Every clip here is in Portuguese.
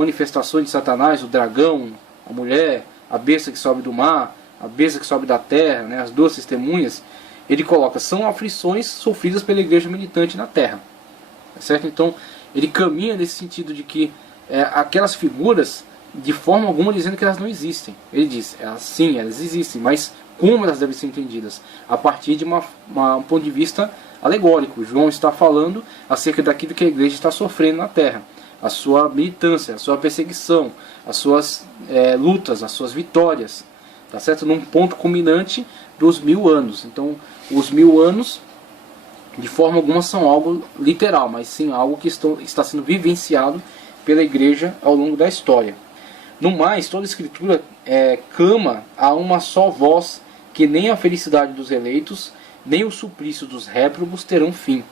manifestações de Satanás, o dragão, a mulher, a besta que sobe do mar, a besta que sobe da terra, né, as duas testemunhas, ele coloca, são aflições sofridas pela igreja militante na terra. Certo? Então, ele caminha nesse sentido de que aquelas figuras, de forma alguma dizendo que elas não existem. Ele diz, sim, elas existem, mas como elas devem ser entendidas? A partir de um ponto de vista alegórico. João está falando acerca daquilo que a igreja está sofrendo na terra. A sua militância, a sua perseguição, as suas lutas, as suas vitórias. Tá certo? Num ponto culminante dos 1000 anos. Então, os 1000 anos, de forma alguma, são algo literal, mas sim algo que está sendo vivenciado pela igreja ao longo da história. No mais, toda a escritura clama a uma só voz, que nem a felicidade dos eleitos, nem o suplício dos réprobos terão fim.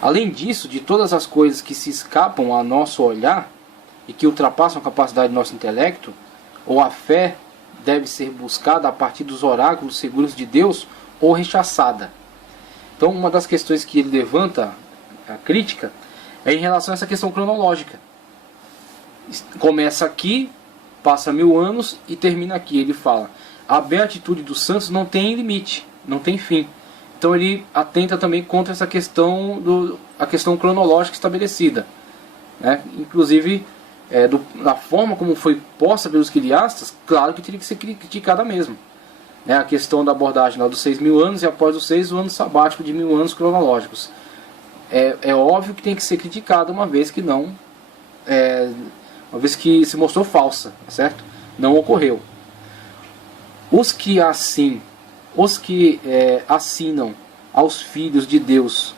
Além disso, de todas as coisas que se escapam a nosso olhar e que ultrapassam a capacidade do nosso intelecto, ou a fé deve ser buscada a partir dos oráculos seguros de Deus ou rechaçada. Então, uma das questões que ele levanta, a crítica, é em relação a essa questão cronológica. Começa aqui, passa 1000 anos e termina aqui. Ele fala, a beatitude dos santos não tem limite, não tem fim. Então ele atenta também contra essa questão, a questão cronológica estabelecida. Né? Inclusive, da forma como foi posta pelos quiliastas, claro que teria que ser criticada mesmo. Né? A questão da abordagem lá dos 6.000 anos e após os 6 o ano sabático de 1000 anos cronológicos. É óbvio que tem que ser criticada uma vez que uma vez que se mostrou falsa, certo? Não ocorreu. Os que assinam aos filhos de Deus,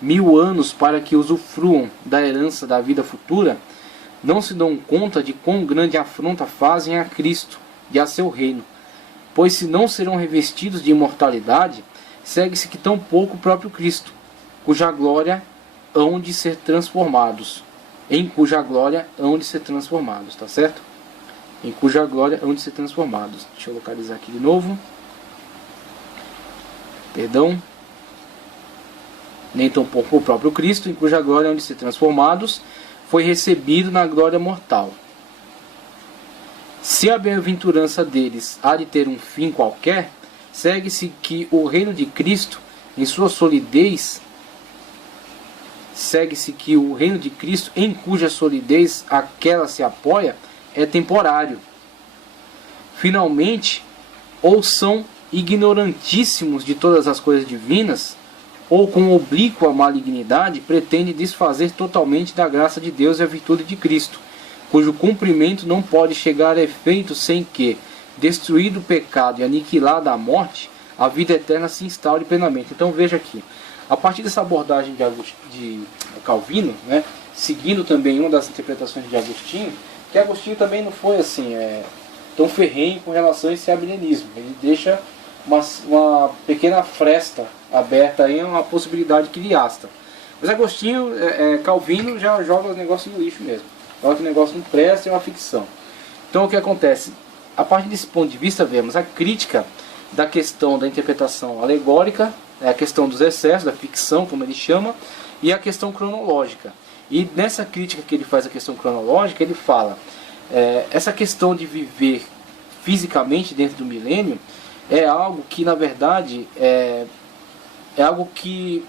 1000 anos para que usufruam da herança da vida futura, não se dão conta de quão grande afronta fazem a Cristo e a seu reino. Pois se não serão revestidos de imortalidade, segue-se que tão pouco o próprio Cristo, cuja glória hão de ser transformados. Em cuja glória hão de ser transformados, tá certo? Em cuja glória hão de ser transformados. Deixa eu localizar aqui de novo. Perdão. Nem tão pouco o próprio Cristo, em cuja glória hão de ser transformados, foi recebido na glória mortal. Se a bem-aventurança deles há de ter um fim qualquer, segue-se que o reino de Cristo, em sua solidez, em cuja solidez aquela se apoia, é temporário. Finalmente, ou são ignorantíssimos de todas as coisas divinas, ou com oblíqua malignidade pretende desfazer totalmente da graça de Deus e a virtude de Cristo, cujo cumprimento não pode chegar a efeito sem que, destruído o pecado e aniquilada a morte, a vida eterna se instaure plenamente. Então veja aqui, a partir dessa abordagem de Calvino, né, seguindo também uma das interpretações de Agostinho, que Agostinho também não foi assim tão ferrenho com relação a esse amilenismo. Ele deixa uma pequena fresta aberta aí, uma possibilidade quiliasta. Mas Agostinho, Calvino já joga o negócio no lixo mesmo. Joga que o negócio não presta, é uma ficção. Então o que acontece? A partir desse ponto de vista, vemos a crítica da questão da interpretação alegórica, a questão dos excessos, da ficção, como ele chama, e a questão cronológica. E nessa crítica que ele faz à questão cronológica, ele fala, essa questão de viver fisicamente dentro do milênio é algo que, na verdade, é algo que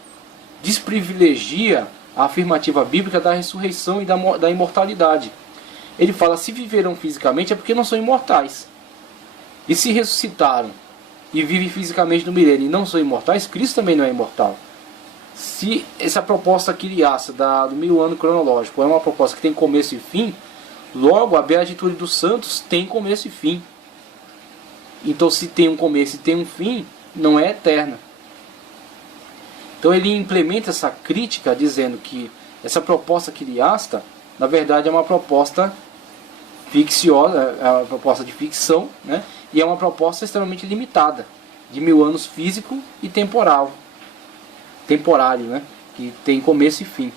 desprivilegia a afirmativa bíblica da ressurreição e da imortalidade. Ele fala, se viveram fisicamente é porque não são imortais. E se ressuscitaram e vivem fisicamente no milênio e não são imortais, Cristo também não é imortal. Se essa proposta quiliasta do 1000 ano cronológico é uma proposta que tem começo e fim, logo a beatitude dos santos tem começo e fim. Então, se tem um começo e tem um fim, não é eterna. Então ele implementa essa crítica dizendo que essa proposta quiliasta, na verdade, é uma proposta ficciosa, é uma proposta de ficção, né? E é uma proposta extremamente limitada, de 1000 anos físico e temporário, né? Que tem começo e fim.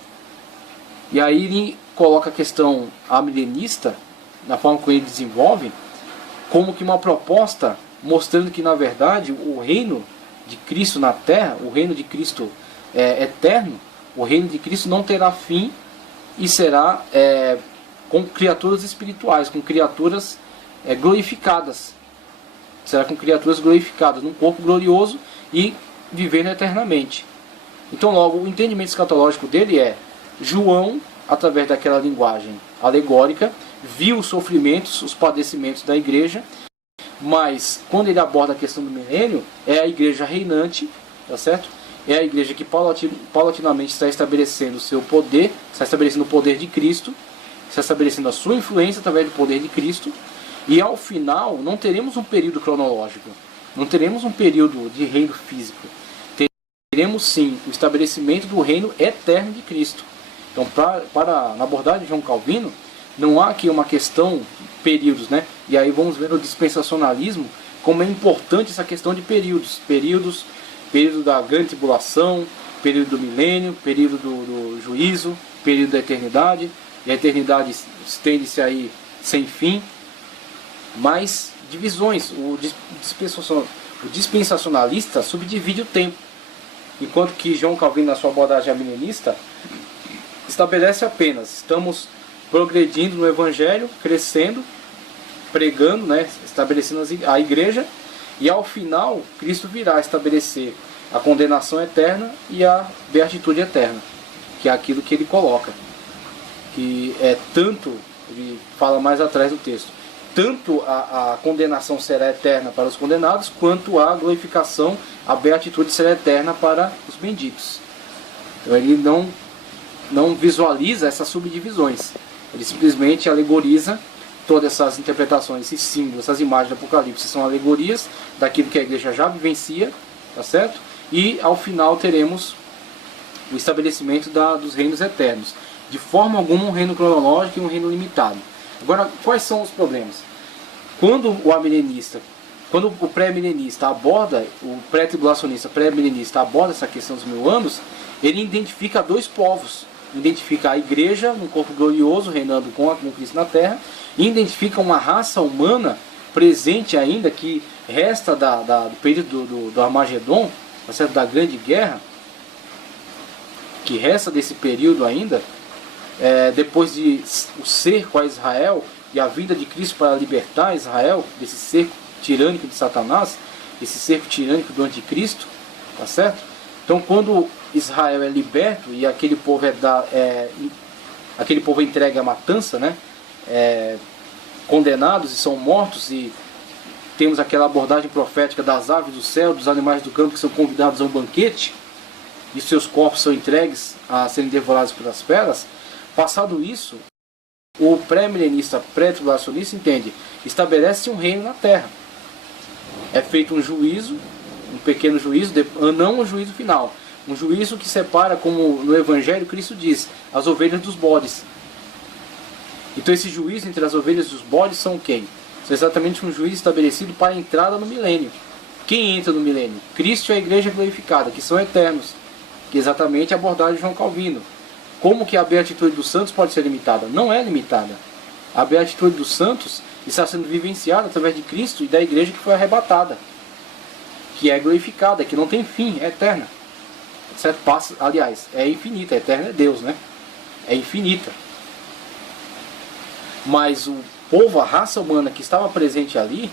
E aí ele coloca a questão amilenista, na forma como ele desenvolve, como que uma proposta mostrando que na verdade o reino de Cristo na terra, o reino de Cristo é eterno, o reino de Cristo não terá fim e será com criaturas espirituais, com criaturas glorificadas. Será com criaturas glorificadas, num corpo glorioso e vivendo eternamente. Então logo, o entendimento escatológico dele é: João, através daquela linguagem alegórica, viu os sofrimentos, os padecimentos da igreja, mas quando ele aborda a questão do milênio, é a igreja reinante, tá certo? É a igreja que paulatinamente está estabelecendo o seu poder, está estabelecendo o poder de Cristo, está estabelecendo a sua influência através do poder de Cristo, e ao final não teremos um período cronológico, não teremos um período de reino físico, teremos sim o estabelecimento do reino eterno de Cristo. Então, na abordagem de João Calvino, não há aqui uma questão períodos, né? E aí vamos ver no dispensacionalismo como é importante essa questão de períodos, período da grande tribulação, período do milênio, período do juízo, período da eternidade, e a eternidade estende-se aí sem fim, mas divisões. O dispensacionalista subdivide o tempo, enquanto que João Calvino, na sua abordagem arminianista, estabelece apenas: estamos progredindo no Evangelho, crescendo, pregando, né, estabelecendo a igreja, e ao final Cristo virá estabelecer a condenação eterna e a beatitude eterna, que é aquilo que ele coloca, que é tanto, ele fala mais atrás do texto, tanto a condenação será eterna para os condenados, quanto a glorificação, a beatitude será eterna para os benditos. Então ele não visualiza essas subdivisões, ele simplesmente alegoriza todas essas interpretações, esses símbolos, essas imagens do Apocalipse são alegorias daquilo que a igreja já vivencia, tá certo? E ao final teremos o estabelecimento dos reinos eternos. De forma alguma um reino cronológico e um reino limitado. Agora, quais são os problemas? Quando o pré-milenista aborda, o pré-tribulacionista, pré-milenista aborda essa questão dos 1000 anos, ele identifica dois povos. Identifica a igreja num corpo glorioso, reinando com Cristo na terra, e identifica uma raça humana presente ainda, que resta do período do Armagedon, da grande guerra, que resta desse período ainda, depois de o cerco a Israel e a vinda de Cristo para libertar Israel desse cerco tirânico de Satanás, esse cerco tirânico do anticristo, tá certo? Então, quando Israel é liberto e aquele povo é entregue à matança, né? Condenados e são mortos, e temos aquela abordagem profética das aves do céu, dos animais do campo que são convidados a um banquete e seus corpos são entregues a serem devorados pelas feras. Passado isso, o pré-milenista, pré-tribulacionista entende: estabelece um reino na terra, é feito um juízo, um pequeno juízo, não um juízo final, um juízo que separa, como no Evangelho Cristo diz, as ovelhas dos bodes. Então esse juízo entre as ovelhas e os bodes são quem? São exatamente um juízo estabelecido para a entrada no milênio. Quem entra no milênio? Cristo e a igreja glorificada, que são eternos, que é exatamente a abordagem de João Calvino. Como que a beatitude dos santos pode ser limitada? Não é limitada. A beatitude dos santos está sendo vivenciada através de Cristo e da igreja que foi arrebatada, que é glorificada, que não tem fim, é eterna. Certo? Aliás, é infinita, eterna é Deus, né? É infinita. Mas o povo, a raça humana que estava presente ali,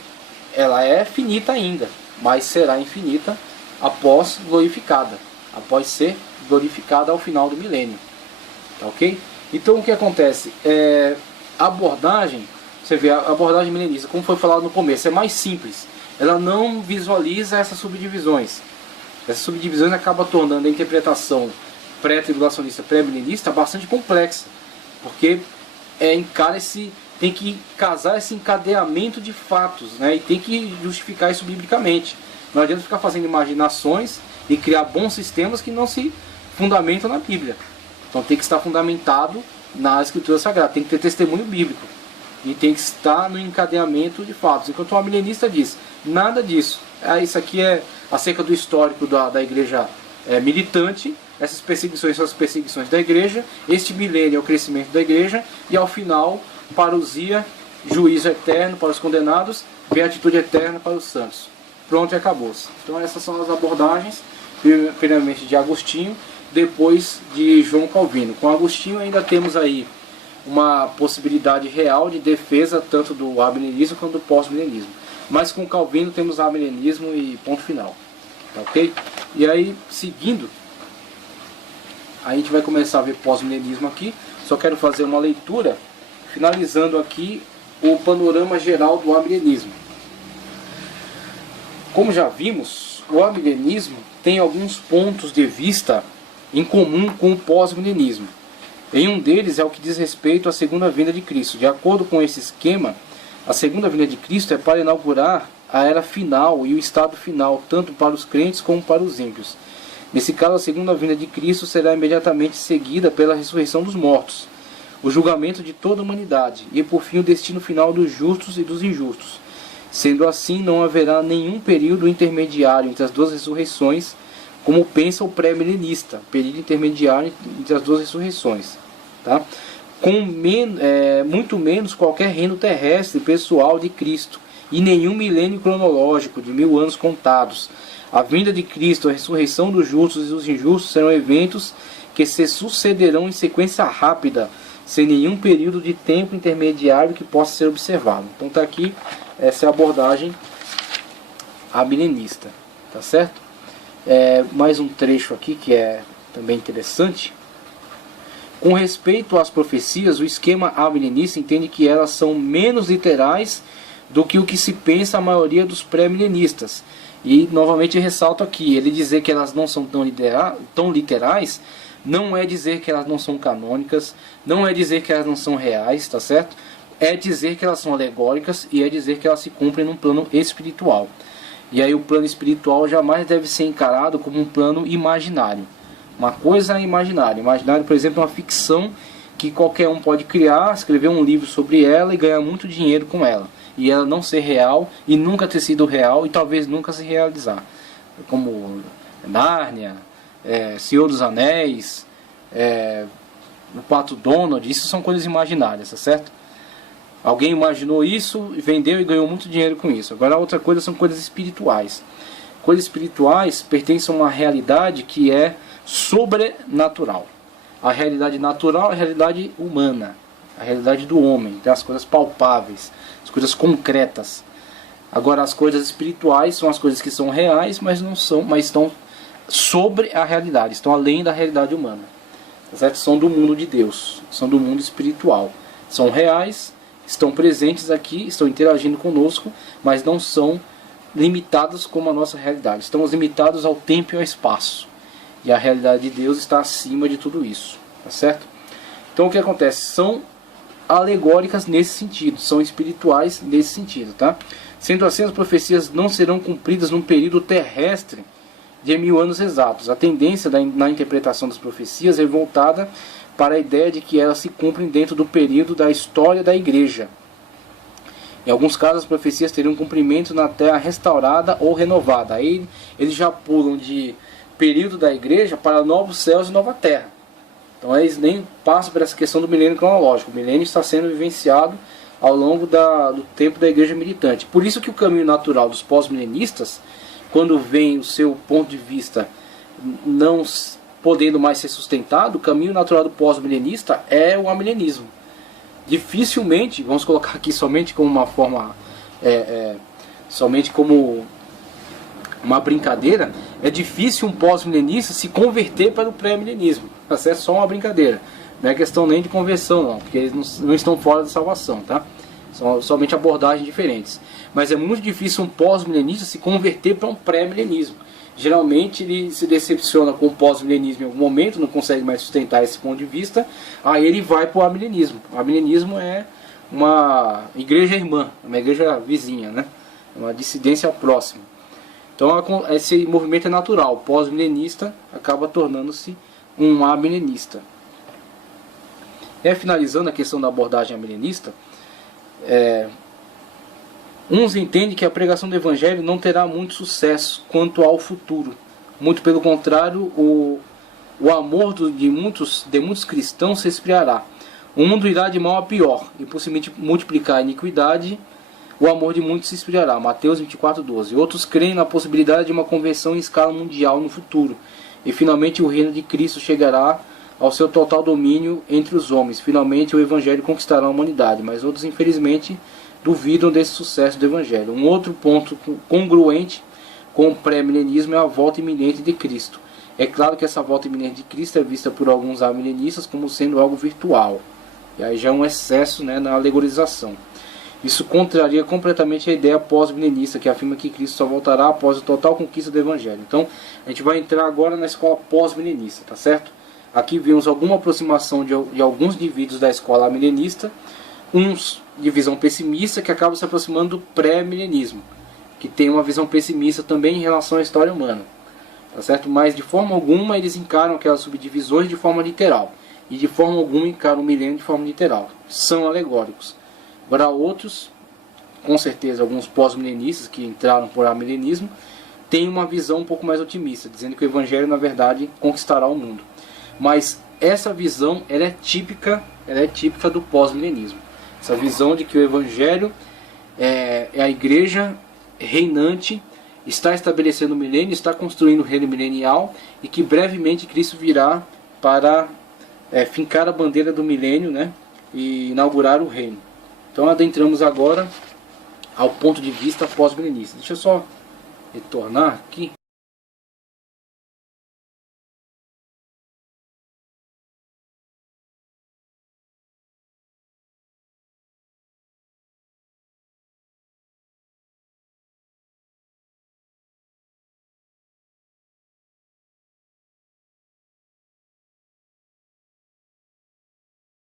ela é finita ainda, mas será infinita após glorificada, após ser glorificada ao final do milênio. Tá ok? Então o que acontece? A abordagem, você vê, a abordagem milenista, como foi falado no começo, é mais simples. Ela não visualiza essas subdivisões. Essas subdivisões acabam tornando a interpretação pré-tribulacionista, pré-milenista bastante complexa, porque tem que casar esse encadeamento de fatos, né? E tem que justificar isso biblicamente. Não adianta ficar fazendo imaginações e criar bons sistemas que não se fundamentam na Bíblia. Então tem que estar fundamentado na Escritura Sagrada, tem que ter testemunho bíblico e tem que estar no encadeamento de fatos. Enquanto o milenista diz, nada disso. Isso aqui é acerca do histórico da igreja militante. Essas perseguições são as perseguições da igreja. Este milênio é o crescimento da igreja. E ao final, parousia, juízo eterno para os condenados beatitude eterna para os santos. Pronto, e acabou-se. Então essas são as abordagens, primeiramente de Agostinho, depois de João Calvino. Com Agostinho ainda temos aí uma possibilidade real de defesa tanto do amilenismo quanto do pós-milenismo. Mas com Calvino temos amilenismo e ponto final. Tá, ok? E aí, seguindo, a gente vai começar a ver pós-milenismo aqui. Só quero fazer uma leitura, finalizando aqui o panorama geral do amilenismo. Como já vimos, o amilenismo tem alguns pontos de vista em comum com o pós-milenismo. Em um deles é o que diz respeito à segunda vinda de Cristo. De acordo com esse esquema, a segunda vinda de Cristo é para inaugurar a era final e o estado final, tanto para os crentes como para os ímpios. Nesse caso, a segunda vinda de Cristo será imediatamente seguida pela ressurreição dos mortos, o julgamento de toda a humanidade e, por fim, o destino final dos justos e dos injustos. Sendo assim, não haverá nenhum período intermediário entre as duas ressurreições, como pensa o pré-milenista, período intermediário entre as duas ressurreições. Tá? Muito menos qualquer reino terrestre pessoal de Cristo, e nenhum milênio cronológico de 1000 anos contados. A vinda de Cristo, a ressurreição dos justos e dos injustos serão eventos que se sucederão em sequência rápida, sem nenhum período de tempo intermediário que possa ser observado. Então está aqui, essa é a abordagem amilenista, tá certo? Mais um trecho aqui que é também interessante. Com respeito às profecias, o esquema amilenista entende que elas são menos literais do que o que se pensa a maioria dos pré-milenistas. E novamente ressalto aqui, ele dizer que elas não são tão literais, não é dizer que elas não são canônicas, não é dizer que elas não são reais, tá certo? É dizer que elas são alegóricas e é dizer que elas se cumprem num plano espiritual. E aí o plano espiritual jamais deve ser encarado como um plano imaginário. Uma coisa é imaginária. Imaginário, por exemplo, é uma ficção que qualquer um pode criar, escrever um livro sobre ela e ganhar muito dinheiro com ela. E ela não ser real e nunca ter sido real e talvez nunca se realizar. Como Nárnia, Senhor dos Anéis, o Pato Donald, isso são coisas imaginárias, tá certo? Alguém imaginou isso, vendeu e ganhou muito dinheiro com isso. Agora a outra coisa são coisas espirituais. Coisas espirituais pertencem a uma realidade que é sobrenatural. A realidade natural é a realidade humana, a realidade do homem, tem as coisas palpáveis, as coisas concretas. Agora as coisas espirituais são as coisas que são reais, mas não são, mas estão sobre a realidade, estão além da realidade humana. Certo? São do mundo de Deus, são do mundo espiritual. São reais, estão presentes aqui, estão interagindo conosco, mas não são limitados como a nossa realidade. Estamos limitados ao tempo e ao espaço. E a realidade de Deus está acima de tudo isso. Tá certo? Então o que acontece? São alegóricas nesse sentido, são espirituais nesse sentido. Tá? Sendo assim, as profecias não serão cumpridas num período terrestre de 1000 anos exatos. A tendência na interpretação das profecias é voltada para a ideia de que elas se cumprem dentro do período da história da igreja. Em alguns casos, as profecias teriam cumprimento na terra restaurada ou renovada. Aí eles já pulam de período da igreja para novos céus e nova terra. Então eles nem passam por essa questão do milênio cronológico. O milênio está sendo vivenciado ao longo do tempo da igreja militante. Por isso que o caminho natural dos pós-milenistas, quando vem o seu ponto de vista não podendo mais ser sustentado, o caminho natural do pós-milenista é o amilenismo. Dificilmente, vamos colocar aqui somente como uma forma, somente como uma brincadeira, é difícil um pós-milenista se converter para o pré-milenismo. Essa é só uma brincadeira. Não é questão nem de conversão não, porque eles não estão fora da salvação, tá? São somente abordagens diferentes. Mas é muito difícil um pós-milenista se converter para um pré-milenismo. Geralmente ele se decepciona com o pós-milenismo em algum momento, não consegue mais sustentar esse ponto de vista, aí ele vai para o amilenismo. O amilenismo é uma igreja irmã, uma igreja vizinha, né? Uma dissidência próxima. Então esse movimento é natural. O pós-milenista acaba tornando-se um amilenista. Finalizando a questão da abordagem amilenista, uns entendem que a pregação do Evangelho não terá muito sucesso quanto ao futuro. Muito pelo contrário, o amor de muitos cristãos se esfriará. O mundo irá de mal a pior e possivelmente multiplicar a iniquidade o amor de muitos se esfriará. Mateus 24:12. Outros creem na possibilidade de uma conversão em escala mundial no futuro. E finalmente o reino de Cristo chegará ao seu total domínio entre os homens. Finalmente o Evangelho conquistará a humanidade. Mas outros, infelizmente, duvidam desse sucesso do Evangelho. Um outro ponto congruente com o pré-milenismo é a volta iminente de Cristo. É claro que essa volta iminente de Cristo é vista por alguns amilenistas como sendo algo virtual. E aí já é um excesso, né, na alegorização. Isso contraria completamente a ideia pós-milenista, que afirma que Cristo só voltará após a total conquista do Evangelho. Então, a gente vai entrar agora na escola pós-milenista, tá certo? Aqui vemos alguma aproximação de alguns indivíduos da escola milenista, uns de visão pessimista, que acabam se aproximando do pré-milenismo, que tem uma visão pessimista também em relação à história humana, tá certo? Mas de forma alguma eles encaram aquelas subdivisões de forma literal, e de forma alguma encaram o milênio de forma literal. São alegóricos. Agora outros, com certeza alguns pós-milenistas que entraram por amilenismo, têm uma visão um pouco mais otimista, dizendo que o Evangelho na verdade conquistará o mundo. Mas essa visão ela é típica do pós-milenismo. Essa visão de que o Evangelho é a igreja reinante, está estabelecendo o milênio, está construindo o reino milenial e que brevemente Cristo virá para fincar a bandeira do milênio, né, e inaugurar o reino. Então adentramos agora ao ponto de vista pós-milenista. Deixa eu só retornar aqui.